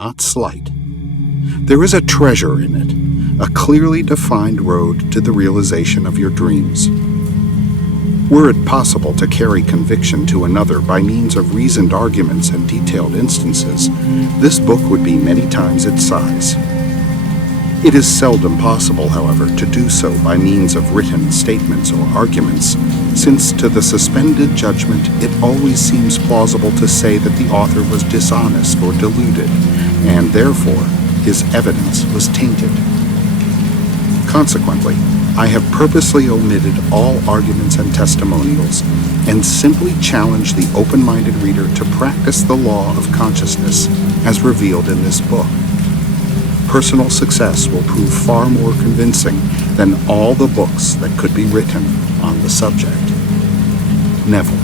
not slight. There is a treasure in it, a clearly defined road to the realization of your dreams. Were it possible to carry conviction to another by means of reasoned arguments and detailed instances, this book would be many times its size. It is seldom possible, however, to do so by means of written statements or arguments, since to the suspended judgment it always seems plausible to say that the author was dishonest or deluded, and therefore his evidence was tainted. Consequently, I have purposely omitted all arguments and testimonials, and simply challenge the open-minded reader to practice the law of consciousness as revealed in this book. Personal success will prove far more convincing than all the books that could be written on the subject. Neville.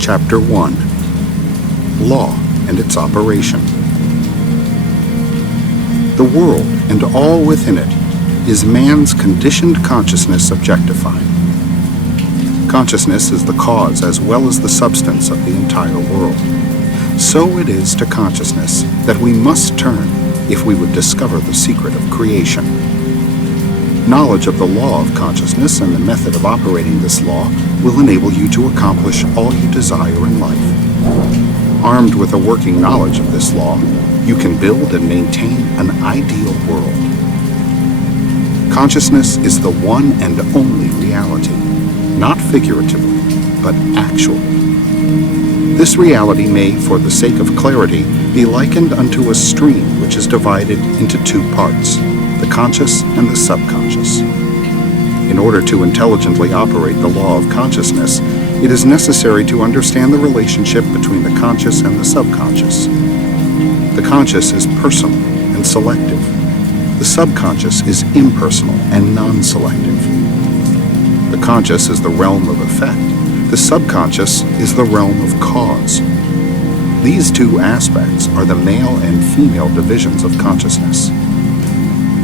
Chapter 1. Law and its operation. The world and all within it is man's conditioned consciousness objectifying. Consciousness is the cause as well as the substance of the entire world. So it is to consciousness that we must turn if we would discover the secret of creation. Knowledge of the law of consciousness and the method of operating this law will enable you to accomplish all you desire in life. Armed with a working knowledge of this law, you can build and maintain an ideal world. Consciousness is the one and only reality, not figuratively, but actually. This reality may, for the sake of clarity, be likened unto a stream which is divided into two parts, the conscious and the subconscious. In order to intelligently operate the law of consciousness, it is necessary to understand the relationship between the conscious and the subconscious. The conscious is personal and selective. The subconscious is impersonal and non-selective. The conscious is the realm of effect. The subconscious is the realm of cause. These two aspects are the male and female divisions of consciousness.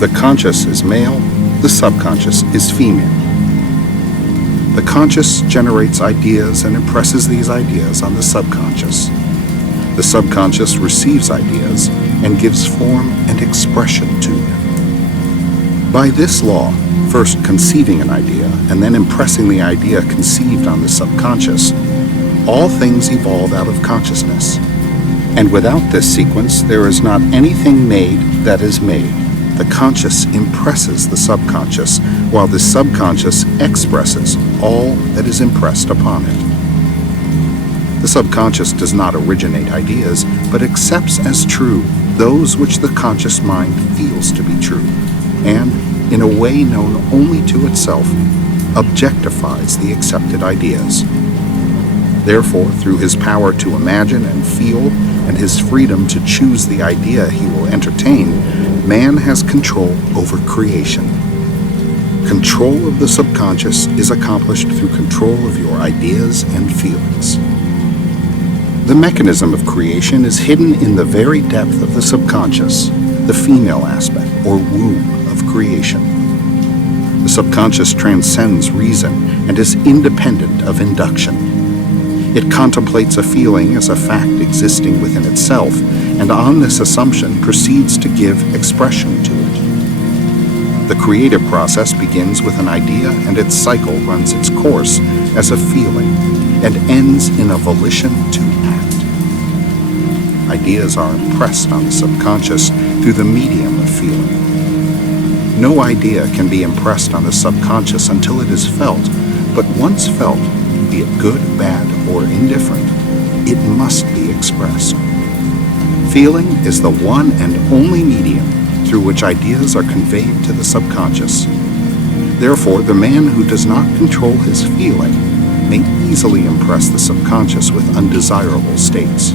The conscious is male, the subconscious is female. The conscious generates ideas and impresses these ideas on the subconscious. The subconscious receives ideas and gives form and expression to them. By this law, first conceiving an idea and then impressing the idea conceived on the subconscious, all things evolve out of consciousness. And without this sequence, there is not anything made that is made. The conscious impresses the subconscious, while the subconscious expresses all that is impressed upon it. The subconscious does not originate ideas, but accepts as true those which the conscious mind feels to be true, and, in a way known only to itself, objectifies the accepted ideas. Therefore, through his power to imagine and feel, and his freedom to choose the idea he will entertain, man has control over creation. Control of the subconscious is accomplished through control of your ideas and feelings. The mechanism of creation is hidden in the very depth of the subconscious, the female aspect, or womb of creation. The subconscious transcends reason and is independent of induction. It contemplates a feeling as a fact existing within itself, and on this assumption proceeds to give expression to it. The creative process begins with an idea, and its cycle runs its course as a feeling and ends in a volition to act. Ideas are impressed on the subconscious through the medium of feeling. No idea can be impressed on the subconscious until it is felt, but once felt, be it good, bad, or indifferent, it must be expressed. Feeling is the one and only medium through which ideas are conveyed to the subconscious. Therefore, the man who does not control his feeling may easily impress the subconscious with undesirable states.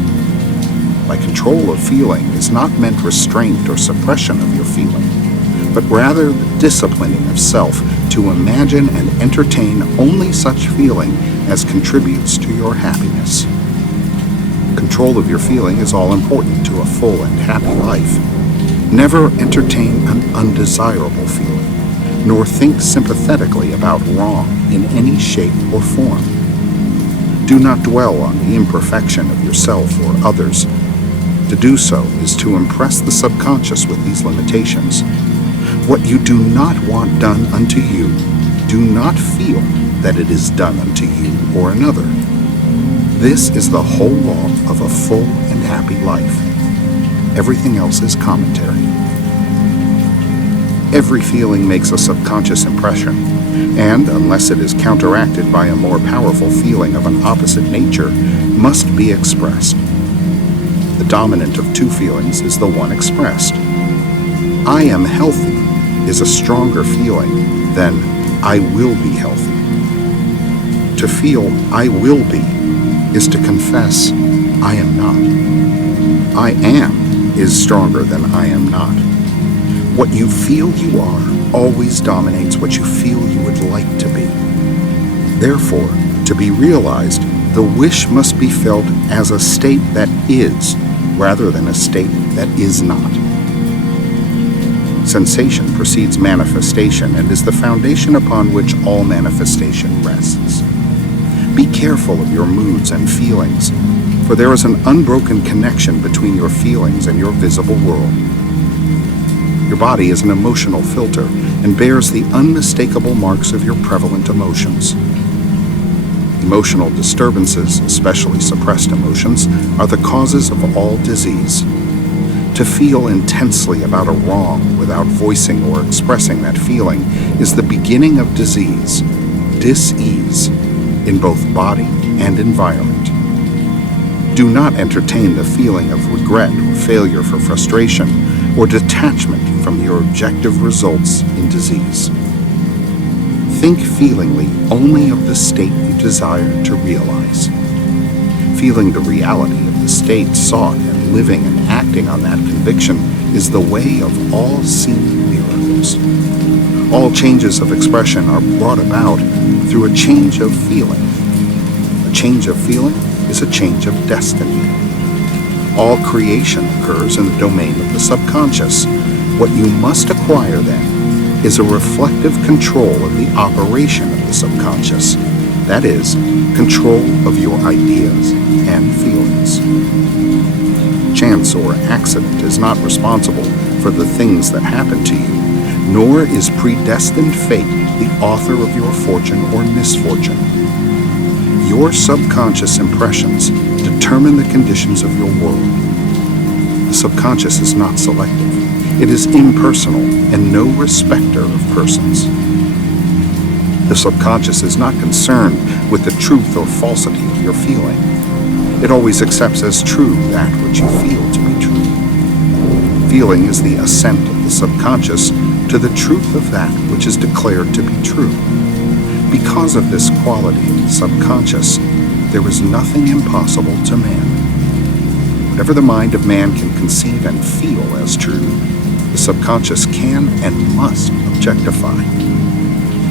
By control of feeling is not meant restraint or suppression of your feeling, but rather the disciplining of self to imagine and entertain only such feeling as contributes to your happiness. Control of your feeling is all important to a full and happy life. Never entertain an undesirable feeling, nor think sympathetically about wrong in any shape or form. Do not dwell on the imperfection of yourself or others. To do so is to impress the subconscious with these limitations. What you do not want done unto you, do not feel that it is done unto you or another. This is the whole law of a full and happy life. Everything else is commentary. Every feeling makes a subconscious impression, and unless it is counteracted by a more powerful feeling of an opposite nature, must be expressed. The dominant of two feelings is the one expressed. I am healthy is a stronger feeling than I will be healthy. To feel I will be is to confess I am not. I am is stronger than I am not. What you feel you are always dominates what you feel you would like to be. Therefore, to be realized, the wish must be felt as a state that is, rather than a state that is not. Sensation precedes manifestation and is the foundation upon which all manifestation rests. Be careful of your moods and feelings, for there is an unbroken connection between your feelings and your visible world. Your body is an emotional filter and bears the unmistakable marks of your prevalent emotions. Emotional disturbances, especially suppressed emotions, are the causes of all disease. To feel intensely about a wrong without voicing or expressing that feeling is the beginning of disease, dis-ease, in both body and environment. Do not entertain the feeling of regret or failure for frustration or detachment from your objective results in disease. Think feelingly only of the state you desire to realize. Feeling the reality of the state sought and living and acting on that conviction is the way of all seen miracles. All changes of expression are brought about through a change of feeling. A change of feeling is a change of destiny. All creation occurs in the domain of the subconscious. What you must acquire, then, is a reflective control of the operation of the subconscious. That is, control of your ideas and feelings. Chance or accident is not responsible for the things that happen to you, nor is predestined fate the author of your fortune or misfortune. Your subconscious impressions determine the conditions of your world. The subconscious is not selective. It is impersonal and no respecter of persons. The subconscious is not concerned with the truth or falsity of your feeling. It always accepts as true that which you feel to be true. Feeling is the assent of the subconscious to the truth of that which is declared to be true. Because of this quality of the subconscious, there is nothing impossible to man. Whatever the mind of man can conceive and feel as true, the subconscious can and must objectify.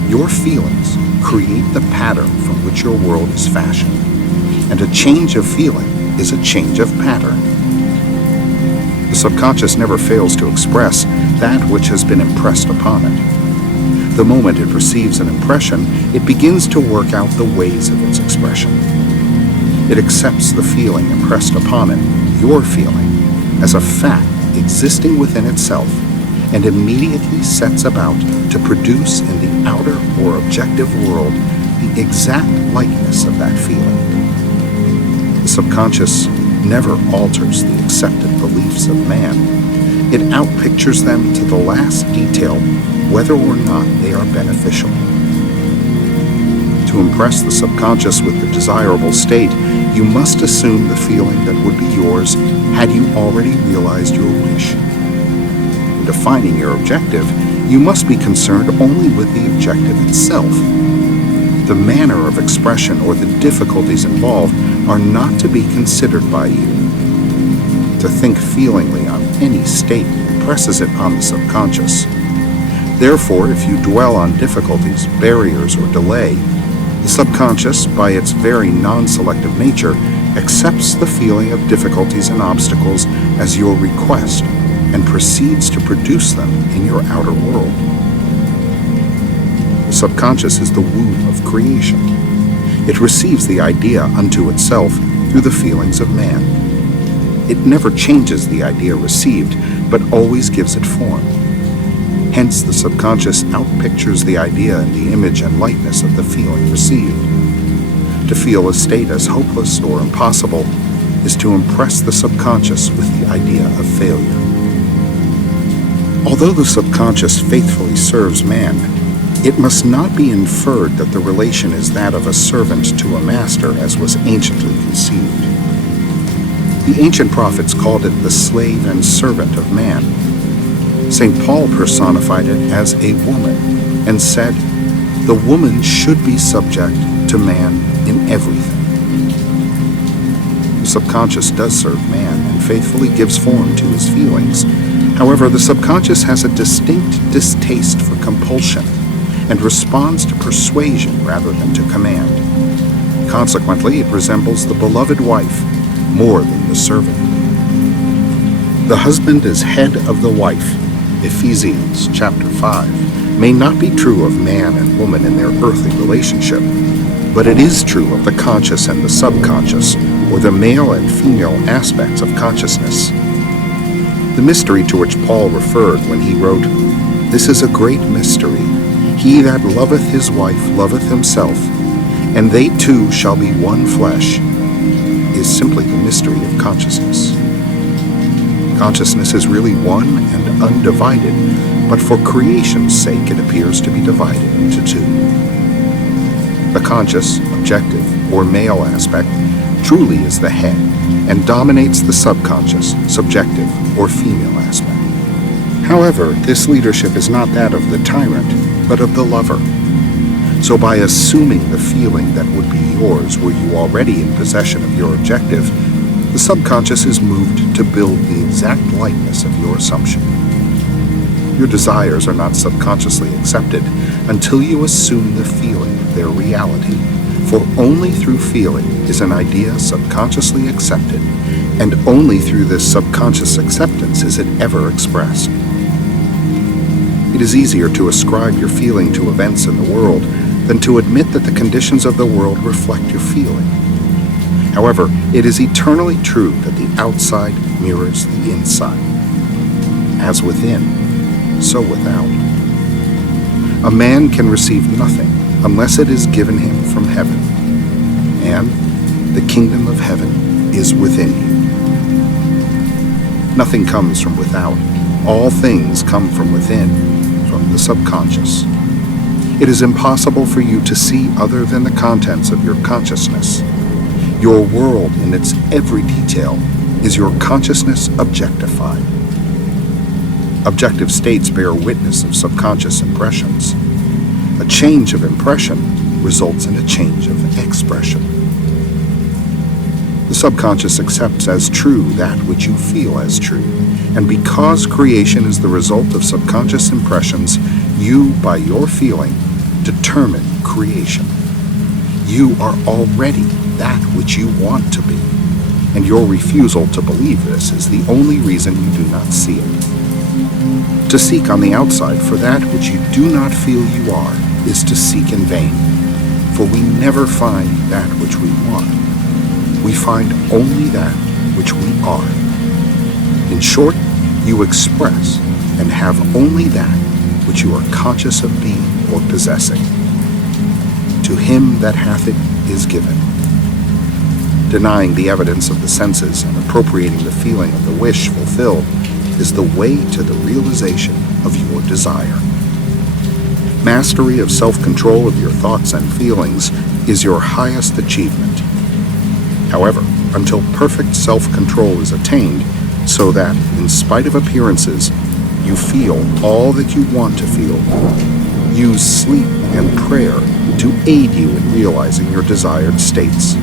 Your feelings create the pattern from which your world is fashioned, and a change of feeling is a change of pattern. The subconscious never fails to express that which has been impressed upon it. The moment it receives an impression, it begins to work out the ways of its expression. It accepts the feeling impressed upon it, your feeling, as a fact existing within itself, and immediately sets about to produce in the outer or objective world the exact likeness of that feeling. The subconscious never alters the accepted beliefs of man. It outpictures them to the last detail, whether or not they are beneficial. To impress the subconscious with the desirable state, you must assume the feeling that would be yours had you already realized your wish. In defining your objective, you must be concerned only with the objective itself. The manner of expression or the difficulties involved are not to be considered by you. To think feelingly on any state impresses it on the subconscious. Therefore, if you dwell on difficulties, barriers, or delay, the subconscious, by its very non-selective nature, accepts the feeling of difficulties and obstacles as your request and proceeds to produce them in your outer world. The subconscious is the womb of creation. It receives the idea unto itself through the feelings of man. It never changes the idea received, but always gives it form. Hence, the subconscious outpictures the idea in the image and likeness of the feeling received. To feel a state as hopeless or impossible is to impress the subconscious with the idea of failure. Although the subconscious faithfully serves man, it must not be inferred that the relation is that of a servant to a master as was anciently conceived. The ancient prophets called it the slave and servant of man. St. Paul personified it as a woman and said, "The woman should be subject to man in everything." The subconscious does serve man and faithfully gives form to his feelings. However, the subconscious has a distinct distaste for compulsion and responds to persuasion rather than to command. Consequently, it resembles the beloved wife more than the servant. The husband is head of the wife, Ephesians chapter 5, may not be true of man and woman in their earthly relationship, but it is true of the conscious and the subconscious, or the male and female aspects of consciousness. The mystery to which Paul referred when he wrote, "This is a great mystery. He that loveth his wife loveth himself, and they two shall be one flesh," is simply the mystery of consciousness. Consciousness is really one and undivided, but for creation's sake it appears to be divided into two. The conscious, objective, or male aspect truly is the head and dominates the subconscious, subjective, or female aspect. However, this leadership is not that of the tyrant, but of the lover. So by assuming the feeling that would be yours were you already in possession of your objective, the subconscious is moved to build the exact likeness of your assumption. Your desires are not subconsciously accepted until you assume the feeling of their reality, for only through feeling is an idea subconsciously accepted, and only through this subconscious acceptance is it ever expressed. It is easier to ascribe your feeling to events in the world than to admit that the conditions of the world reflect your feeling. However, it is eternally true that the outside mirrors the inside. As within, so without. A man can receive nothing unless it is given him from heaven, and the kingdom of heaven is within you. Nothing comes from without. All things come from within, from the subconscious. It is impossible for you to see other than the contents of your consciousness. Your world in its every detail is your consciousness objectified. Objective states bear witness of subconscious impressions. A change of impression results in a change of expression. The subconscious accepts as true that which you feel as true, and because creation is the result of subconscious impressions, you, by your feeling, determine creation. You are already that which you want to be, and your refusal to believe this is the only reason you do not see it. To seek on the outside for that which you do not feel you are is to seek in vain, for we never find that which we want. We find only that which we are. In short, you express and have only that which you are conscious of being or possessing. To him that hath it is given. Denying the evidence of the senses and appropriating the feeling of the wish fulfilled is the way to the realization of your desire. Mastery of self-control of your thoughts and feelings is your highest achievement. However, until perfect self-control is attained, so that, in spite of appearances, you feel all that you want to feel, use sleep and prayer to aid you in realizing your desired states.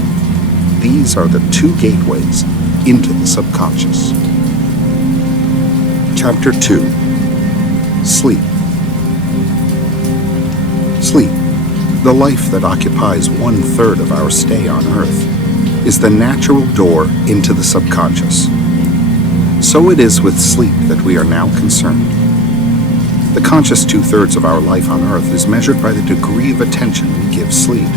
These are the two gateways into the subconscious. Chapter 2. Sleep. Sleep, the life that occupies 1/3 of our stay on Earth, is the natural door into the subconscious. So it is with sleep that we are now concerned. The conscious 2/3 of our life on Earth is measured by the degree of attention we give sleep.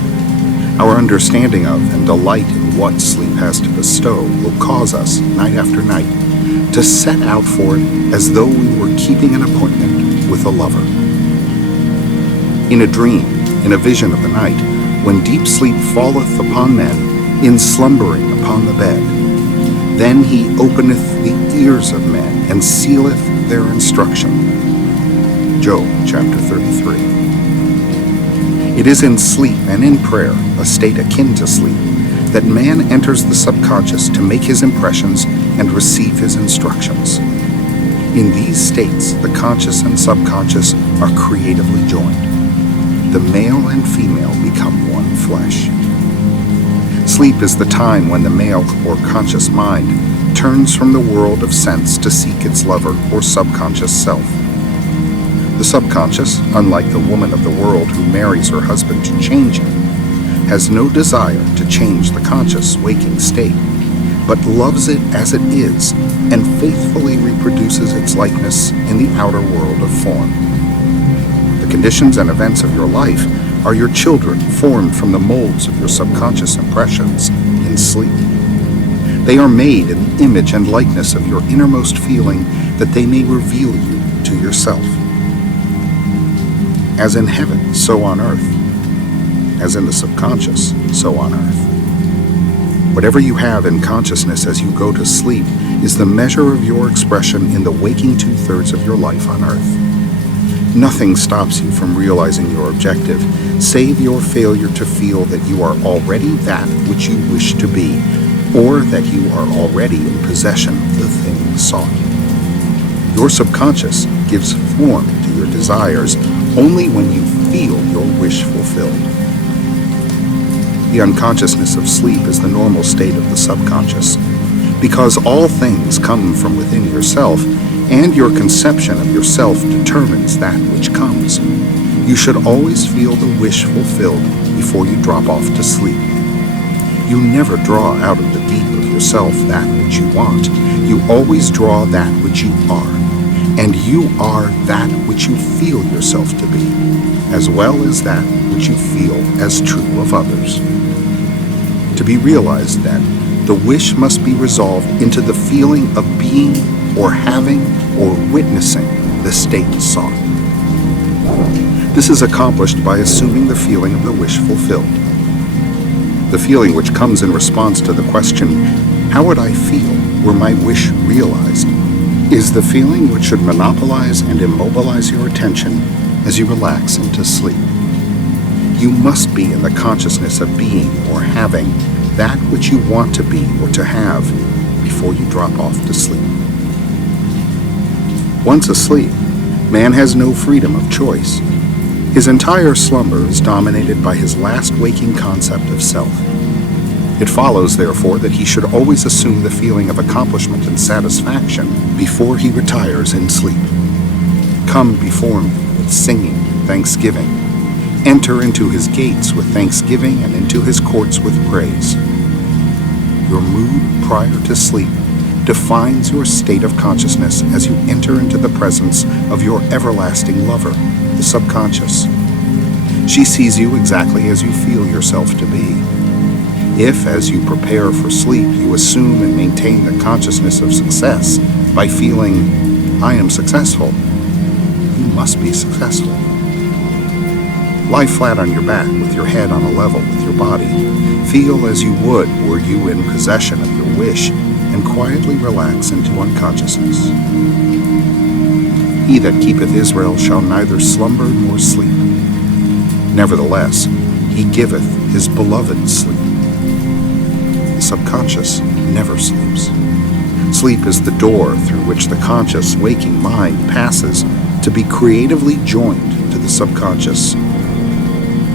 Our understanding of and delight in what sleep has to bestow will cause us, night after night, to set out for it as though we were keeping an appointment with a lover. In a dream, in a vision of the night, when deep sleep falleth upon men, in slumbering upon the bed, then he openeth the ears of men, and sealeth their instruction. Job chapter 33. It is in sleep and in prayer, a state akin to sleep, that man enters the subconscious to make his impressions and receive his instructions. In these states, the conscious and subconscious are creatively joined. The male and female become one flesh. Sleep is the time when the male or conscious mind turns from the world of sense to seek its lover or subconscious self. The subconscious, unlike the woman of the world who marries her husband to change him, has no desire to change the conscious waking state, but loves it as it is and faithfully reproduces its likeness in the outer world of form. The conditions and events of your life are your children formed from the molds of your subconscious impressions in sleep. They are made in the image and likeness of your innermost feeling that they may reveal you to yourself. As in heaven, so on earth. As in the subconscious, so on earth. Whatever you have in consciousness as you go to sleep is the measure of your expression in the waking 2/3 of your life on earth. Nothing stops you from realizing your objective, save your failure to feel that you are already that which you wish to be, or that you are already in possession of the thing sought. Your subconscious gives form to your desires only when you feel your wish fulfilled. The unconsciousness of sleep is the normal state of the subconscious, because all things come from within yourself, and your conception of yourself determines that which comes. You should always feel the wish fulfilled before you drop off to sleep. You never draw out of the deep of yourself that which you want. You always draw that which you are, and you are that which you feel yourself to be, as well as that which you feel as true of others. To be realized, then, the wish must be resolved into the feeling of being or having or witnessing the state sought. This is accomplished by assuming the feeling of the wish fulfilled. The feeling which comes in response to the question, how would I feel were my wish realized, is the feeling which should monopolize and immobilize your attention as you relax into sleep. You must be in the consciousness of being or having that which you want to be or to have before you drop off to sleep. Once asleep, man has no freedom of choice. His entire slumber is dominated by his last waking concept of self. It follows, therefore, that he should always assume the feeling of accomplishment and satisfaction before he retires in sleep. Come before me with singing and thanksgiving. Enter into his gates with thanksgiving and into his courts with praise. Your mood prior to sleep defines your state of consciousness as you enter into the presence of your everlasting lover, the subconscious. She sees you exactly as you feel yourself to be. If, as you prepare for sleep, you assume and maintain the consciousness of success by feeling, I am successful, you must be successful. Lie flat on your back with your head on a level with your body. Feel as you would were you in possession of your wish, and quietly relax into unconsciousness. He that keepeth Israel shall neither slumber nor sleep. Nevertheless, he giveth his beloved sleep. The subconscious never sleeps. Sleep is the door through which the conscious waking mind passes to be creatively joined to the subconscious.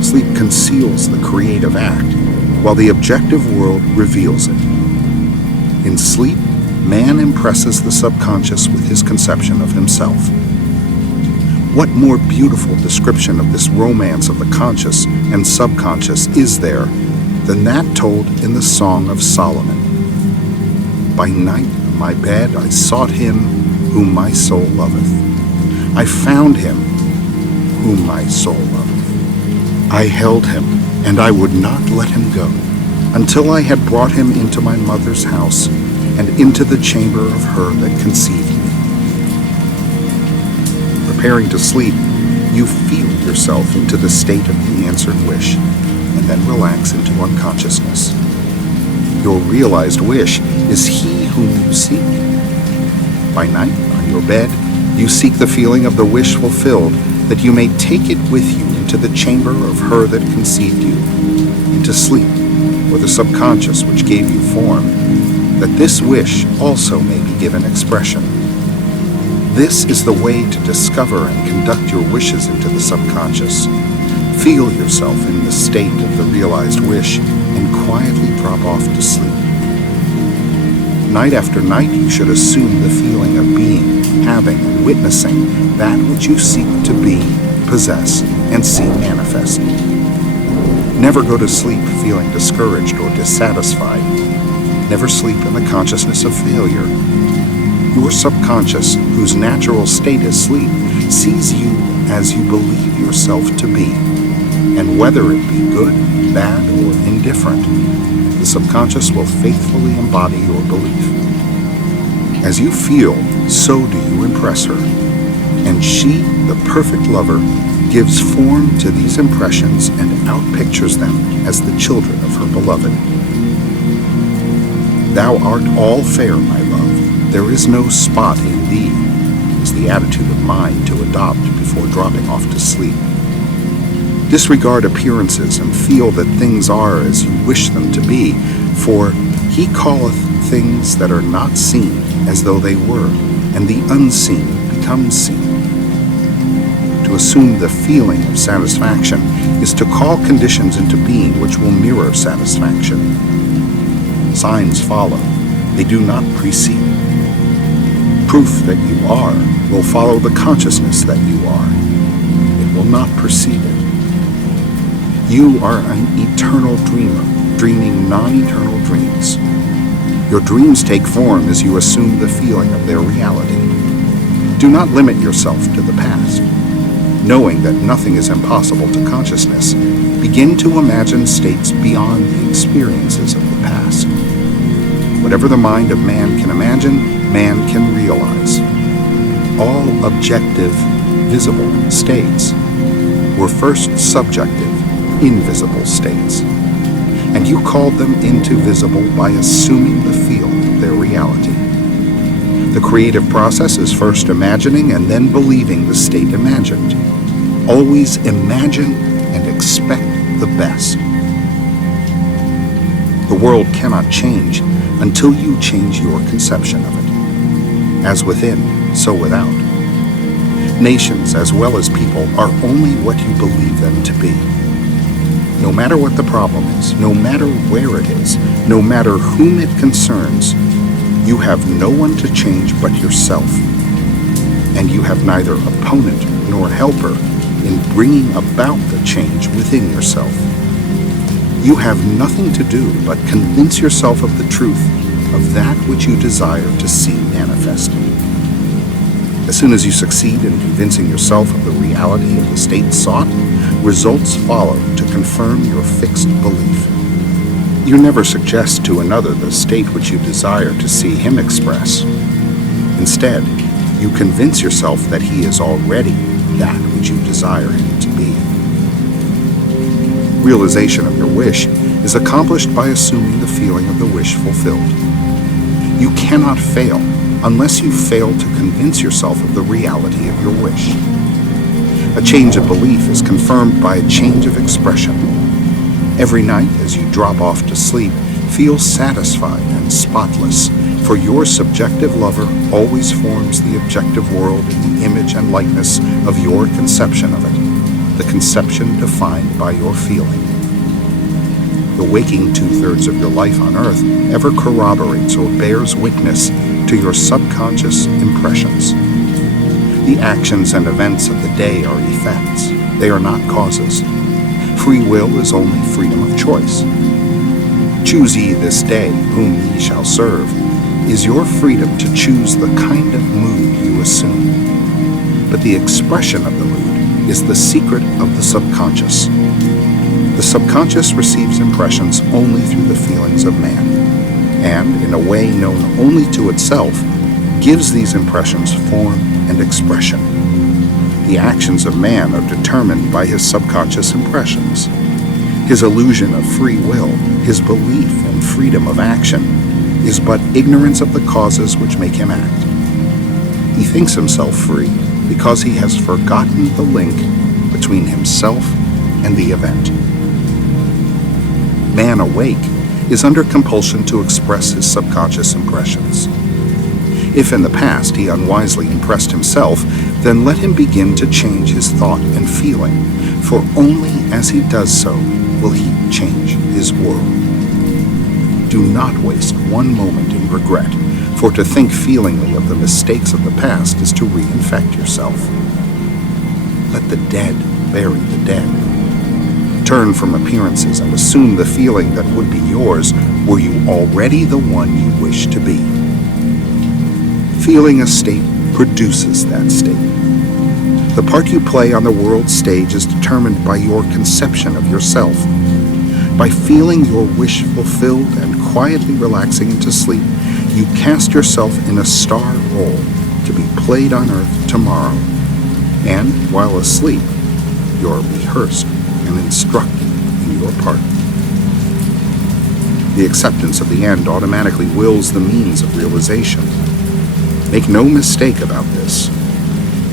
Sleep conceals the creative act, while the objective world reveals it. In sleep, man impresses the subconscious with his conception of himself. What more beautiful description of this romance of the conscious and subconscious is there than that told in the Song of Solomon? By night on my bed I sought him whom my soul loveth. I found him whom my soul loveth. I held him and I would not let him go until I had brought him into my mother's house and into the chamber of her that conceived me. Preparing to sleep, you feel yourself into the state of the answered wish, and then relax into unconsciousness. Your realized wish is he whom you seek. By night, on your bed, you seek the feeling of the wish fulfilled, that you may take it with you into the chamber of her that conceived you, into sleep, or the subconscious which gave you form, that this wish also may be given expression. This is the way to discover and conduct your wishes into the subconscious. Feel yourself in the state of the realized wish and quietly drop off to sleep. Night after night, you should assume the feeling of being, having, and witnessing that which you seek to be, possess, and see manifest. Never go to sleep feeling discouraged or dissatisfied. Never sleep in the consciousness of failure. Your subconscious, whose natural state is sleep, sees you as you believe yourself to be, and whether it be good, bad, or indifferent, the subconscious will faithfully embody your belief. As you feel, so do you impress her, and she, the perfect lover, gives form to these impressions and outpictures them as the children of her beloved. Thou art all fair, my love, there is no spot in thee, is the attitude of mind to adopt before dropping off to sleep. Disregard appearances and feel that things are as you wish them to be, for he calleth things that are not seen as though they were, and the unseen becomes seen. To assume the feeling of satisfaction is to call conditions into being which will mirror satisfaction. Signs follow, they do not precede. Proof that you are will follow the consciousness that you are. It will not precede it. You are an eternal dreamer, dreaming non-eternal dreams. Your dreams take form as you assume the feeling of their reality. Do not limit yourself to the past. Knowing that nothing is impossible to consciousness, begin to imagine states beyond the experiences of the past. Whatever the mind of man can imagine, man can realize. All objective, visible states were first subjective, invisible states, and you called them into visible by assuming the feeling of their reality. The creative process is first imagining and then believing the state imagined. Always imagine and expect the best. The world cannot change until you change your conception of it. As within, so without. Nations, as well as people, are only what you believe them to be. No matter what the problem is, no matter where it is, no matter whom it concerns, you have no one to change but yourself. And you have neither opponent nor helper in bringing about the change within yourself. You have nothing to do but convince yourself of the truth of that which you desire to see manifested. As soon as you succeed in convincing yourself of the reality of the state sought, results follow to confirm your fixed belief. You never suggest to another the state which you desire to see him express. Instead, you convince yourself that he is already that which you desire him to be. Realization of your wish is accomplished by assuming the feeling of the wish fulfilled. You cannot fail unless you fail to convince yourself of the reality of your wish. A change of belief is confirmed by a change of expression. Every night as you drop off to sleep, feel satisfied and spotless, for your subjective lover always forms the objective world in the image and likeness of your conception of it, the conception defined by your feeling. The waking 2/3 of your life on earth ever corroborates or bears witness to your subconscious impressions. The actions and events of the day are effects. They are not causes. Free will is only freedom of choice. Choose ye this day whom ye shall serve is your freedom to choose the kind of mood you assume. But the expression of the mood is the secret of the subconscious. The subconscious receives impressions only through the feelings of man, and, in a way known only to itself, gives these impressions form and expression. The actions of man are determined by his subconscious impressions. His illusion of free will, his belief in freedom of action, is but ignorance of the causes which make him act. He thinks himself free because he has forgotten the link between himself and the event. Man awake is under compulsion to express his subconscious impressions. If in the past he unwisely impressed himself, then let him begin to change his thought and feeling, for only as he does so will he change his world. Do not waste one moment in regret, for to think feelingly of the mistakes of the past is to reinfect yourself. Let the dead bury the dead. Turn from appearances and assume the feeling that would be yours were you already the one you wish to be. Feeling a state produces that state. The part you play on the world stage is determined by your conception of yourself. By feeling your wish fulfilled and quietly relaxing into sleep, you cast yourself in a star role to be played on Earth tomorrow. And, while asleep, you are rehearsed and instructed in your part. The acceptance of the end automatically wills the means of realization. Make no mistake about this.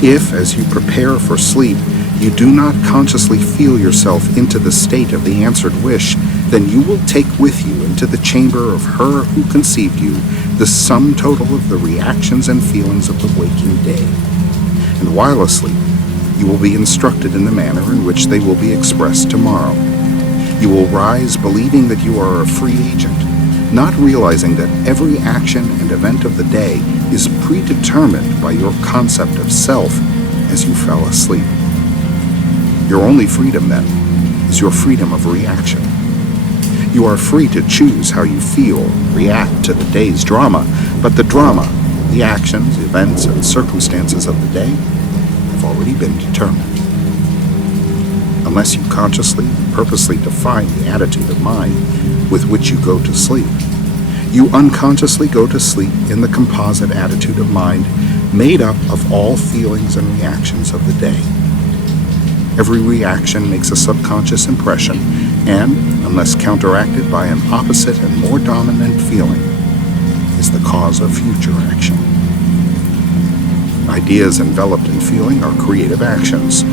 If, as you prepare for sleep, you do not consciously feel yourself into the state of the answered wish, then you will take with you into the chamber of her who conceived you the sum total of the reactions and feelings of the waking day. And while asleep, you will be instructed in the manner in which they will be expressed tomorrow. You will rise believing that you are a free agent, not realizing that every action and event of the day is predetermined by your concept of self as you fell asleep. Your only freedom, then, is your freedom of reaction. You are free to choose how you feel, react to the day's drama, but the drama, the actions, events, and circumstances of the day have already been determined. Unless you consciously, purposely define the attitude of mind with which you go to sleep, you unconsciously go to sleep in the composite attitude of mind made up of all feelings and reactions of the day. Every reaction makes a subconscious impression and, unless counteracted by an opposite and more dominant feeling, is the cause of future action. Ideas enveloped in feeling are creative actions.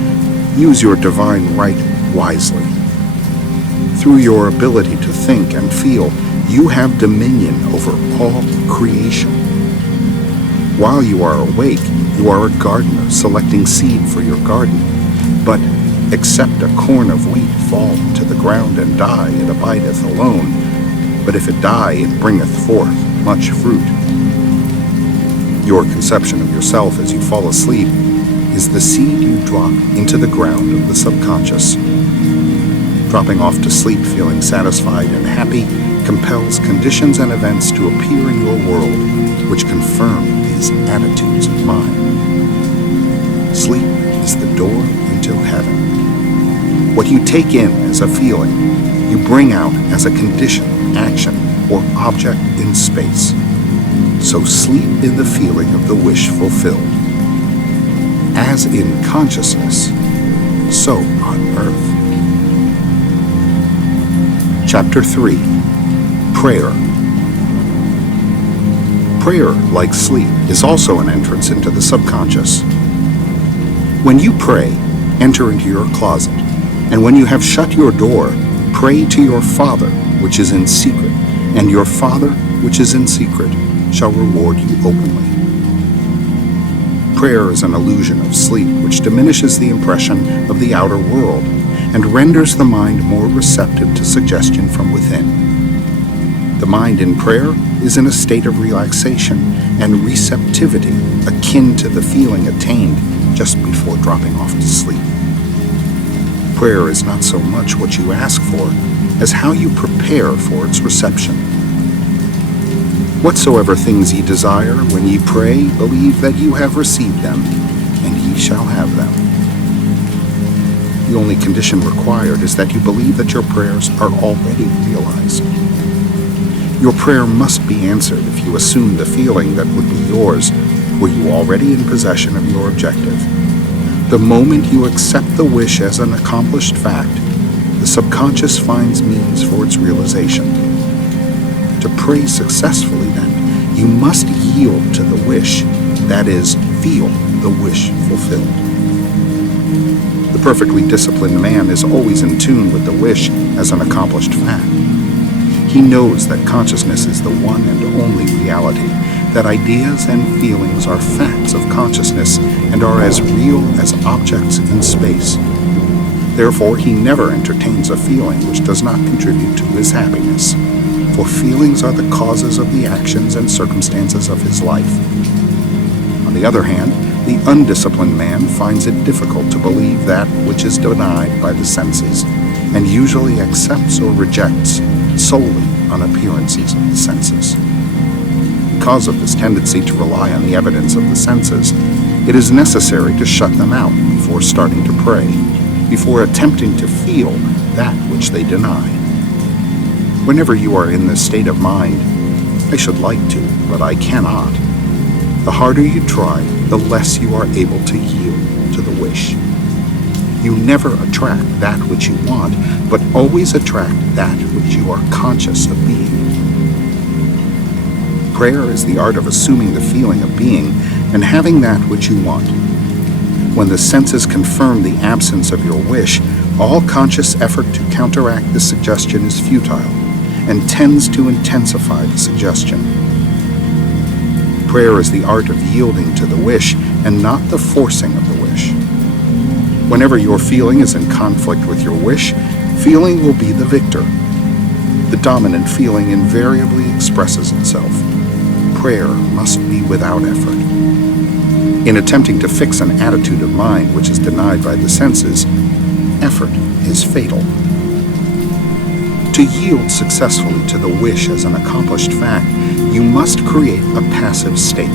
Use your divine right wisely. Through your ability to think and feel, you have dominion over all creation. While you are awake, you are a gardener selecting seed for your garden. But except a corn of wheat fall to the ground and die, it abideth alone. But if it die, it bringeth forth much fruit. Your conception of yourself as you fall asleep is the seed you drop into the ground of the subconscious. Dropping off to sleep feeling satisfied and happy compels conditions and events to appear in your world which confirm these attitudes of mind. Sleep is the door into heaven. What you take in as a feeling, you bring out as a condition, action, or object in space. So sleep in the feeling of the wish fulfilled. As in consciousness, so on earth. Chapter 3. Prayer. Prayer, like sleep, is also an entrance into the subconscious. When you pray, enter into your closet, and when you have shut your door, pray to your Father, which is in secret, and your Father, which is in secret, shall reward you openly. Prayer is an illusion of sleep which diminishes the impression of the outer world and renders the mind more receptive to suggestion from within. The mind in prayer is in a state of relaxation and receptivity akin to the feeling attained just before dropping off to sleep. Prayer is not so much what you ask for as how you prepare for its reception. Whatsoever things ye desire, when ye pray, believe that you have received them, and ye shall have them. The only condition required is that you believe that your prayers are already realized. Your prayer must be answered if you assume the feeling that would be yours were you already in possession of your objective. The moment you accept the wish as an accomplished fact, the subconscious finds means for its realization. To pray successfully, then, you must yield to the wish, that is, feel the wish fulfilled. The perfectly disciplined man is always in tune with the wish as an accomplished fact. He knows that consciousness is the one and only reality, that ideas and feelings are facts of consciousness and are as real as objects in space. Therefore, he never entertains a feeling which does not contribute to his happiness, for feelings are the causes of the actions and circumstances of his life. On the other hand, the undisciplined man finds it difficult to believe that which is denied by the senses, and usually accepts or rejects solely on appearances of the senses. Because of this tendency to rely on the evidence of the senses, it is necessary to shut them out before starting to pray, before attempting to feel that which they deny. Whenever you are in this state of mind, I should like to, but I cannot, the harder you try, the less you are able to yield to the wish. You never attract that which you want, but always attract that which you are conscious of being. Prayer is the art of assuming the feeling of being and having that which you want. When the senses confirm the absence of your wish, all conscious effort to counteract the suggestion is futile and tends to intensify the suggestion. Prayer is the art of yielding to the wish and not the forcing of the wish. Whenever your feeling is in conflict with your wish, feeling will be the victor. The dominant feeling invariably expresses itself. Prayer must be without effort. In attempting to fix an attitude of mind which is denied by the senses, effort is fatal. To yield successfully to the wish as an accomplished fact, you must create a passive state,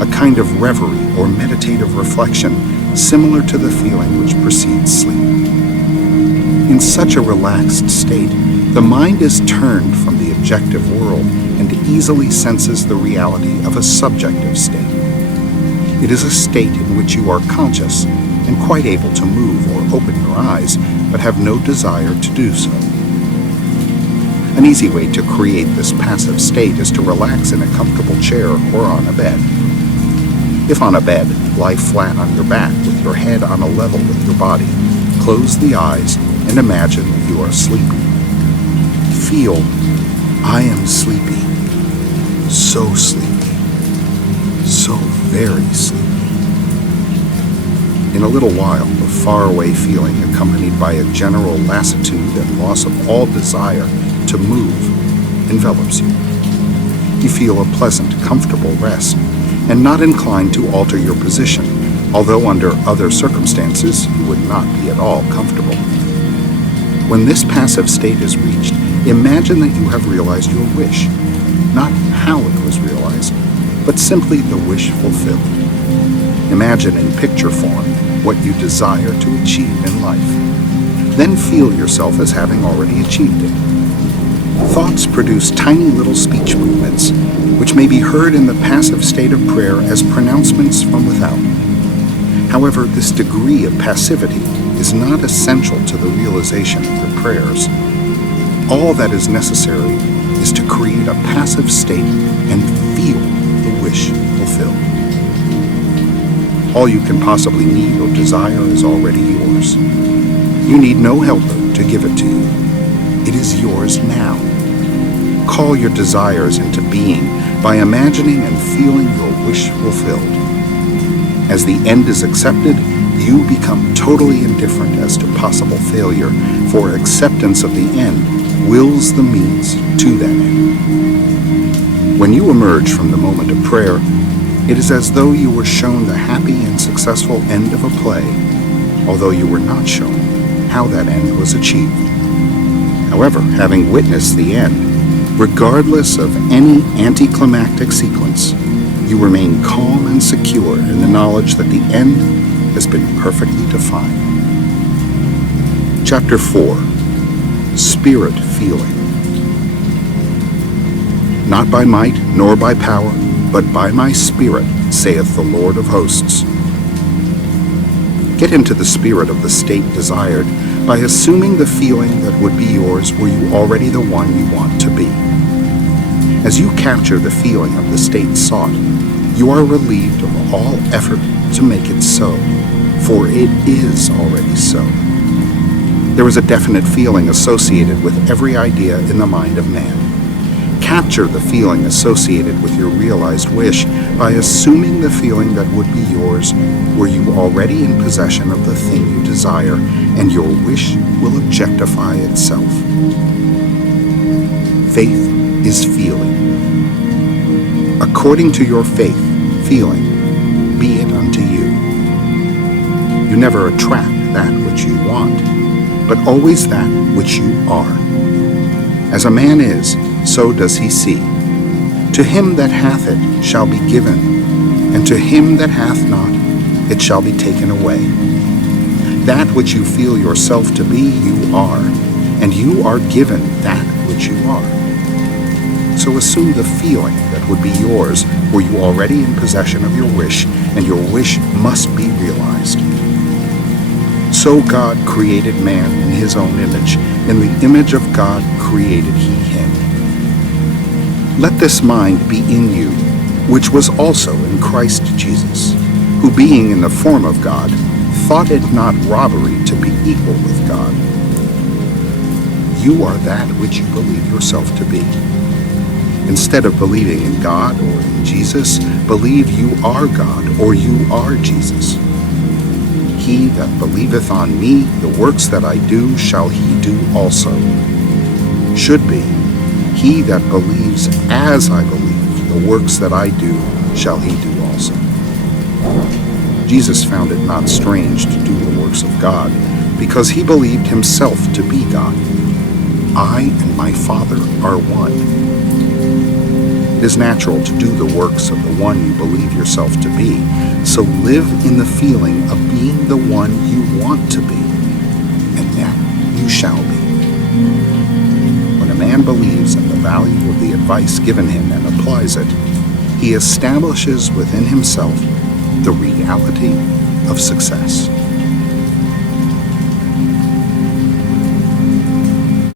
a kind of reverie or meditative reflection similar to the feeling which precedes sleep. In such a relaxed state, the mind is turned from the objective world and easily senses the reality of a subjective state. It is a state in which you are conscious and quite able to move or open your eyes, but have no desire to do so. An easy way to create this passive state is to relax in a comfortable chair or on a bed. If on a bed, lie flat on your back with your head on a level with your body. Close the eyes and imagine you are sleepy. Feel, I am sleepy, so sleepy, so very sleepy. In a little while, the faraway feeling accompanied by a general lassitude and loss of all desire to move envelops you. You feel a pleasant, comfortable rest, and not inclined to alter your position, although under other circumstances you would not be at all comfortable. When this passive state is reached, imagine that you have realized your wish, not how it was realized, but simply the wish fulfilled. Imagine in picture form what you desire to achieve in life. Then feel yourself as having already achieved it. Thoughts produce tiny little speech movements, which may be heard in the passive state of prayer as pronouncements from without. However, this degree of passivity is not essential to the realization of your prayers. All that is necessary is to create a passive state and feel the wish fulfilled. All you can possibly need or desire is already yours. You need no helper to give it to you. It is yours now. Call your desires into being by imagining and feeling your wish fulfilled. As the end is accepted, you become totally indifferent as to possible failure, for acceptance of the end wills the means to that end. When you emerge from the moment of prayer, it is as though you were shown the happy and successful end of a play, although you were not shown how that end was achieved. However, having witnessed the end, regardless of any anticlimactic sequence, you remain calm and secure in the knowledge that the end has been perfectly defined. Chapter 4. Spirit Feeling. Not by might nor by power, but by my Spirit, saith the Lord of hosts. Get into the spirit of the state desired by assuming the feeling that would be yours were you already the one you want to be. As you capture the feeling of the state sought, you are relieved of all effort to make it so, for it is already so. There is a definite feeling associated with every idea in the mind of man. Capture the feeling associated with your realized wish by assuming the feeling that would be yours were you already in possession of the thing you desire, and your wish will objectify itself. Faith is feeling. According to your faith, feeling, be it unto you. You never attract that which you want, but always that which you are. As a man is, so does he see. To him that hath it shall be given, and to him that hath not, it shall be taken away. That which you feel yourself to be, you are, and you are given that which you are. So assume the feeling that would be yours were you already in possession of your wish, and your wish must be realized. So God created man in his own image. In the image of God created he him. Let this mind be in you, which was also in Christ Jesus, who being in the form of God, thought it not robbery to be equal with God. You are that which you believe yourself to be. Instead of believing in God or in Jesus, believe you are God or you are Jesus. He that believeth on me, the works that I do shall he do also. Should be, he that believes as I believe, the works that I do shall he do also. Jesus found it not strange to do the works of God, because he believed himself to be God. I and my Father are one. It is natural to do the works of the one you believe yourself to be, so live in the feeling of being the one you want to be, and that you shall be. When a man believes in the value of the advice given him and applies it, he establishes within himself the reality of success.